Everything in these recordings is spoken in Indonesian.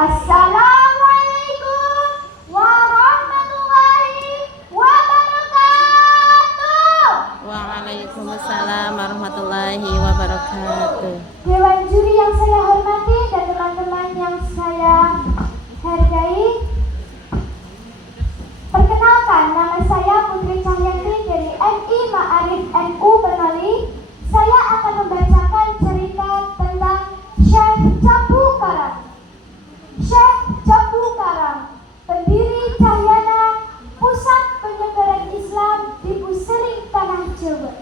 Assalamualaikum warahmatullahi wabarakatuh. Waalaikumsalam warahmatullahi wabarakatuh. Dewan juri yang saya hormati dan teman-teman yang saya hargai, perkenalkan, nama saya Putri Cahyanti dari MI Ma'arif NU Bernali. Saya akan membacakan cerita tentang Syekh Jambu Karang. Syekh Jambu Karang, pendiri Cahyana, pusat penyebaran Islam di Pusering Tanah Jawa.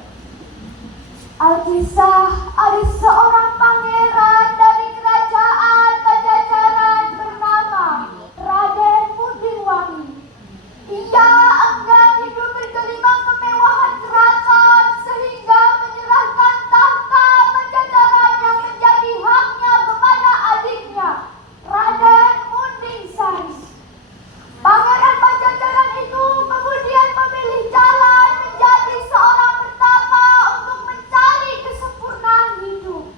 Alkisah ada seorang pangeran dari kerajaan Pajajaran bernama Raden Mundingwangi. Ia enggan hidup bergelimang kemewahan keraton sehingga menyerahkan tahta Pajajaran yang menjadi haknya kepada adiknya, Raden Mundingsari. Pangeran Pajajaran itu kemudian memilih jalan menjadi seorang pertapa untuk mencari kesempurnaan hidup.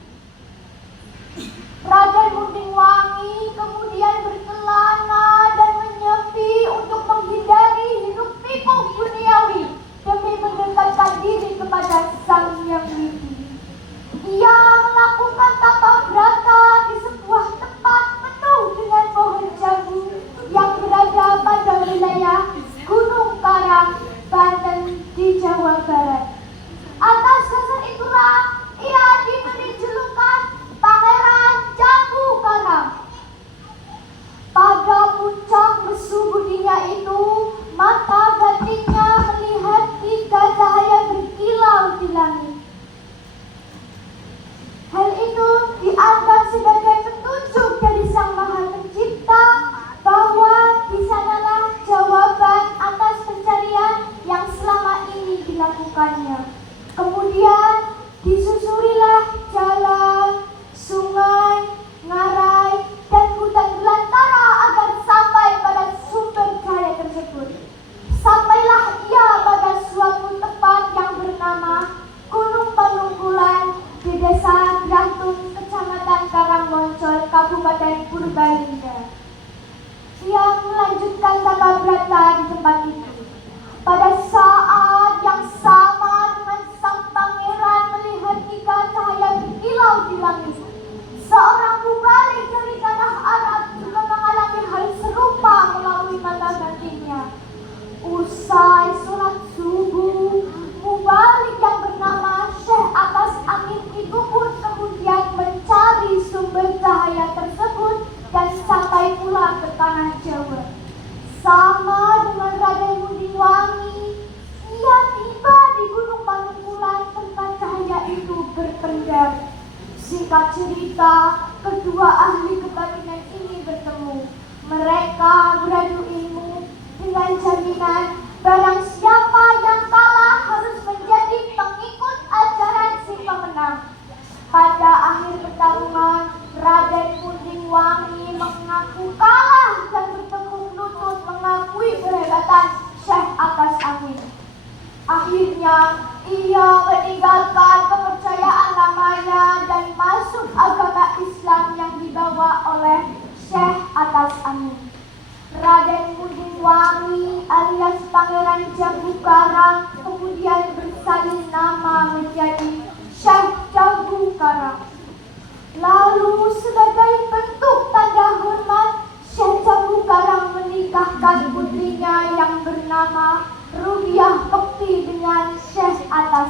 Raden Mundingwangi kemudian berkelana dan menyepi untuk menghindari hidup pikuk duniawi demi mendekatkan diri kepada Sang Hyang Widi. Ia melakukan tapa brata di sebuah tempat penuh dengan pohon jambu yang berada pada wilayah Gunung Karang, Banten di Jawa Barat. Atas dasar itulah ia diberi julukan Pangeran Jambu Karang. Pada puncak lesu budinya itu, mata batinnya melihat 3 cahaya berkilau di langit. Hal itu dianggap sebagai petunjuk dari Sang Maha Pencipta bahwa di sanalah jawaban atas pencarian yang selama ini dilakukannya. Kemudian disusurilah jalan, sungai, ngarai, dan hutan belantara agar sampai pada sumber cahaya tersebut. Sampailah ia pada suatu tempat yang bernama Gunung Panungkulan di Desa Grantung, Kecamatan Karangmoncol, Kabupaten Purbalingga. Ia melanjutkan tapa brata di tempat itu. Pada saat yang sama dengan sang pangeran melihat 3 cahaya berkilau di langit, seorang mubalik dari tanah Arab juga mengalami hal serupa melalui mata batinnya. Usai sholat subuh, mubalik yang bernama Syekh Atas Angin itu pun kemudian mencari sumber cahaya tersebut dan sampai pula ke tanah Jawa. Sama dengan Raden Mundingwangi, ia tiba di Gunung Panungkulan tempat cahaya itu berpendar. Singkat cerita, kedua ahli kebatinan ini bertemu. Mereka beradu ilmu dengan jaminan barang siapa yang kalah harus menjadi pengikut ajaran si pemenang. Pada akhir pertarungan, Raden Mundingwangi mengaku kalah dan bertekuk lutut mengakui kehebatan Syekh Atas Angin. Akhirnya, ia meninggalkan kepercayaan lamanya dan masuk agama Islam yang dibawa oleh Syekh Atas Angin. Raden Mundingwangi alias Pangeran Jambu Karang kemudian bersalin nama menjadi Syekh Jambu Karang. Lalu sebagai bentuk tanda hormat, Syekh Jambu Karang menikahkan putrinya yang bernama Rubiah Bekti dengan Syekh Atas